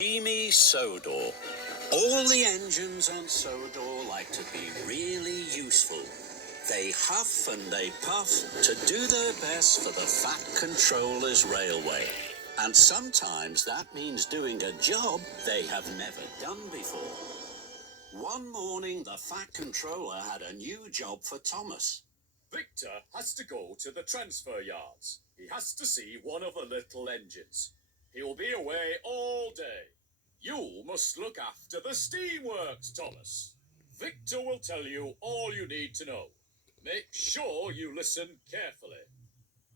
Steamy sodor. All the engines on sodor like to be really useful. They huff and they puff to do their best for the Fat Controller's railway. And sometimes that means doing a job they have never done before. One morning, the Fat Controller had a new job for Thomas. Victor has to go to the transfer yards. He has to see one of the little engines. He will be away all day. You must look after the steamworks, Thomas. Victor will tell you all you need to know. Make sure you listen carefully.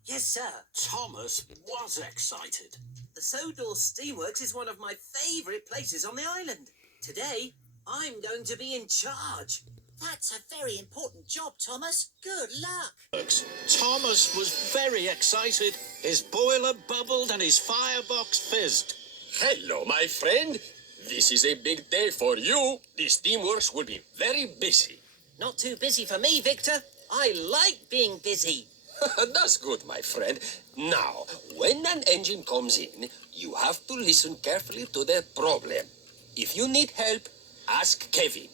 Yes, sir. Thomas was excited. The Sodor Steamworks is one of my favourite places on the island. Today, I'm going to be in charge. That's a very important job, Thomas. Good luck. Thomas was very excited. His boiler bubbled and his firebox fizzed. Hello, my friend. This is a big day for you. The steamworks will be very busy. Not too busy for me, Victor. I like being busy. That's good, my friend. Now, when an engine comes in, you have to listen carefully to their problem. If you need help, ask Kevin.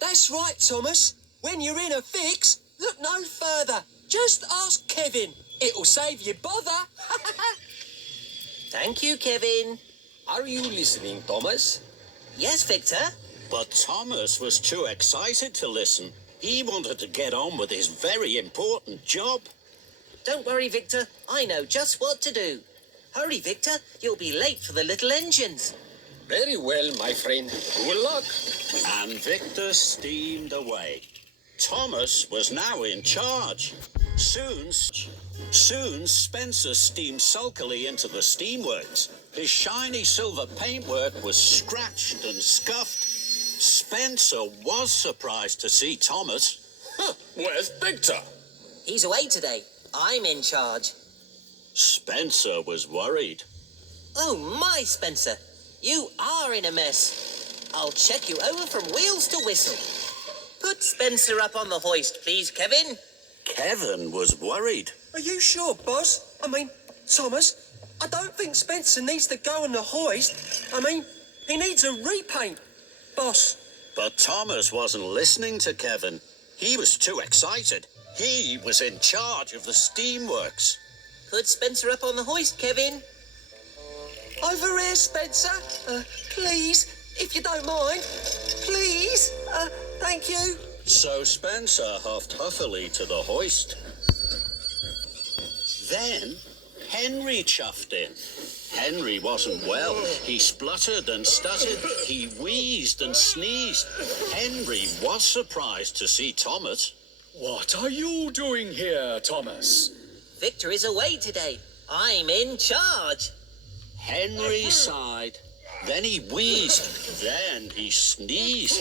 That's right, Thomas. When you're in a fix, look no further. Just ask Kevin. It'll save you bother. Thank you, Kevin. Are you listening, Thomas? Yes, Victor. But Thomas was too excited to listen. He wanted to get on with his very important job. Don't worry, Victor. I know just what to do. Hurry, Victor. You'll be late for the little engines. Very well, my friend. Good luck. And Victor steamed away. Thomas was now in charge. Soon Spencer steamed sulkily into the steamworks. His shiny silver paintwork was scratched and scuffed. Spencer was surprised to see Thomas. Where's Victor? He's away today. I'm in charge. Spencer was worried. Oh, my, Spencer. You are in a mess. I'll check you over from wheels to whistle. Put Spencer up on the hoist, please, Kevin. Kevin was worried. Are you sure, boss? I mean, Thomas, I don't think Spencer needs to go on the hoist. I mean, he needs a repaint, boss. But Thomas wasn't listening to Kevin. He was too excited. He was in charge of the steamworks. Put Spencer up on the hoist, Kevin. Over here, Spencer. Please, if you don't mind. Please. Thank you. So Spencer huffed huffily to the hoist. Then Henry chuffed in. Henry wasn't well. He spluttered and stuttered. He wheezed and sneezed. Henry was surprised to see Thomas. What are you doing here, Thomas? Victor is away today. I'm in charge. Henry sighed. Then he wheezed. Then he sneezed.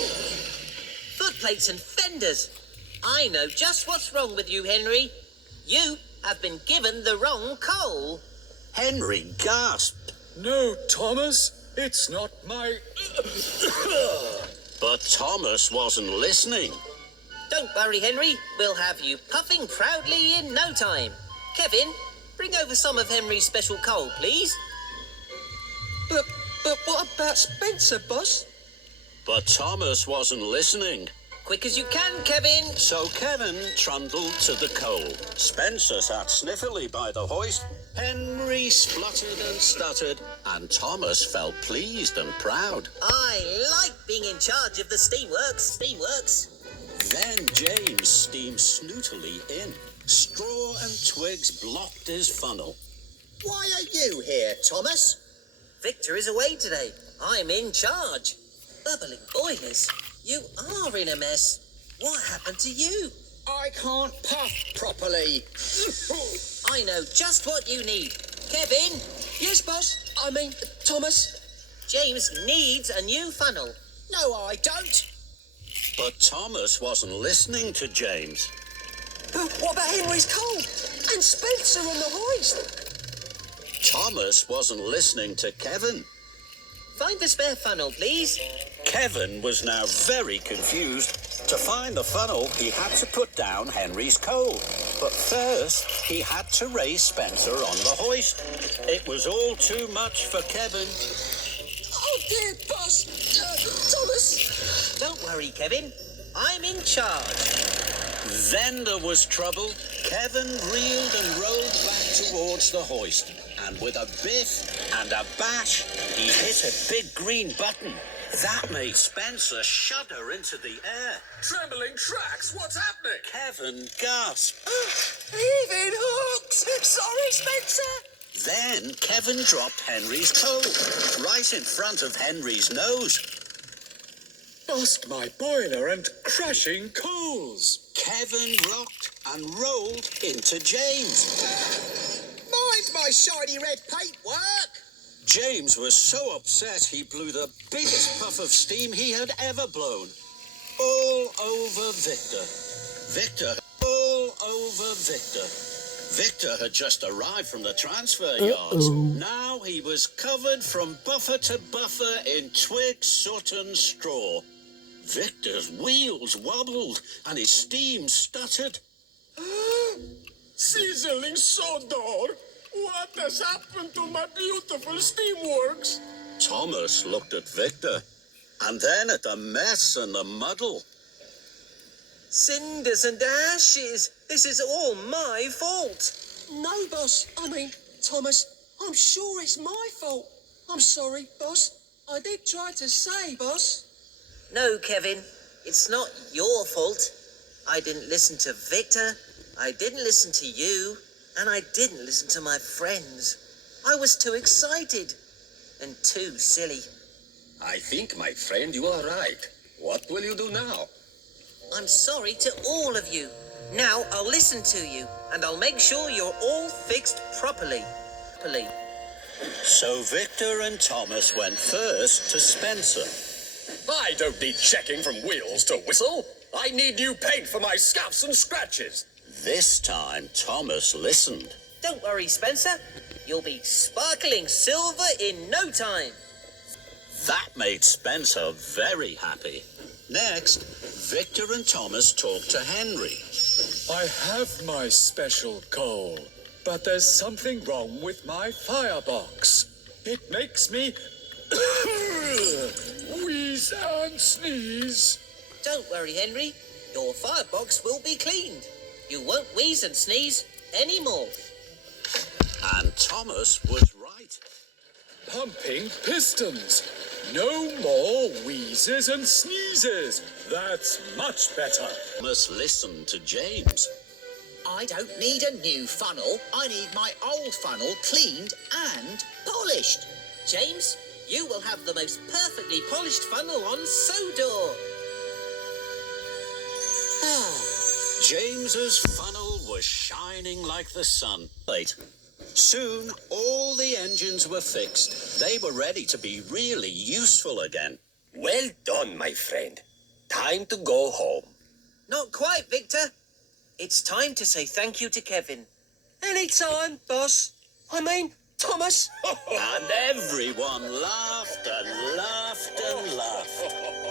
Footplates and fenders. I know just what's wrong with you, Henry. You have been given the wrong coal. Henry gasped. No, Thomas. It's not my... But Thomas wasn't listening. Don't worry, Henry. We'll have you puffing proudly in no time. Kevin, bring over some of Henry's special coal, please. But what about Spencer, boss? But Thomas wasn't listening. Quick as you can, Kevin. So Kevin trundled to the coal. Spencer sat sniffily by the hoist. Henry spluttered and stuttered, and Thomas felt pleased and proud. I like being in charge of the steamworks. Steamworks. Then James steamed snootily in. Straw and twigs blocked his funnel. Why are you here, Thomas? Victor is away today. I'm in charge. Bubbling boilers. You are in a mess. What happened to you? I can't puff properly. I know just what you need. Kevin, Yes, boss. I mean, Thomas. James needs a new funnel. No, I don't. But Thomas wasn't listening to James. But what about Henry's coal? And Spencer on the hoist? Thomas wasn't listening to Kevin. Find the spare funnel, please. Kevin was now very confused. To find the funnel, he had to put down Henry's coal. But first, he had to raise Spencer on the hoist. It was all too much for Kevin. Oh, here, boss. Thomas. Don't worry, Kevin. I'm in charge. Then there was trouble. Kevin reeled and rolled back towards the hoist, and with a biff and a bash, he hit a big green button. That made Spencer shudder into the air. Trembling tracks, what's happening? Kevin gasped. Heaving hooks. Sorry, Spencer. Then Kevin dropped Henry's coal right in front of Henry's nose. Bust my boiler and crashing coals. Kevin rocked and rolled into James. Mind my shiny red paintwork. James was so upset he blew the biggest puff of steam he had ever blown. All over Victor. All over Victor. Victor had just arrived from the transfer yards. Now he was covered from buffer to buffer in twig, soot and straw. Victor's wheels wobbled and his steam stuttered. Sizzling sodor! What has happened to my beautiful steamworks? Thomas looked at Victor and then at the mess and the muddle. Cinders and ashes. This is all my fault. No, boss. Thomas, I'm sure it's my fault. I'm sorry, boss. I did try to say, boss. No, Kevin. It's not your fault. I didn't listen to Victor. I didn't listen to you. And I didn't listen to my friends. I was too excited and too silly. I think, my friend, you are right. What will you do now? I'm sorry to all of you. Now I'll listen to you, and I'll make sure you're all fixed properly. So Victor and Thomas went first to Spencer. I don't need checking from wheels to whistle. I need new paint for my scuffs and scratches. This time Thomas listened. Don't worry, Spencer. You'll be sparkling silver in no time. That made Spencer very happy. Next, Victor and Thomas talked to Henry. I have my special coal, but there's something wrong with my firebox. It makes me wheeze and sneeze. Don't worry, Henry. Your firebox will be cleaned. You won't wheeze and sneeze anymore. And Thomas was right. Pumping pistons. No more wheezes and sneezes. That's much better. Thomas listened to James. I don't need a new funnel. I need my old funnel cleaned and polished. James, you will have the most perfectly polished funnel on Sodor. James's funnel was shining like the sun. Soon, all the engines were fixed. They were ready to be really useful again. Well done, my friend. Time to go home. Not quite, Victor. It's time to say thank you to Kevin. Anytime, boss. Thomas. And everyone laughed and laughed and laughed.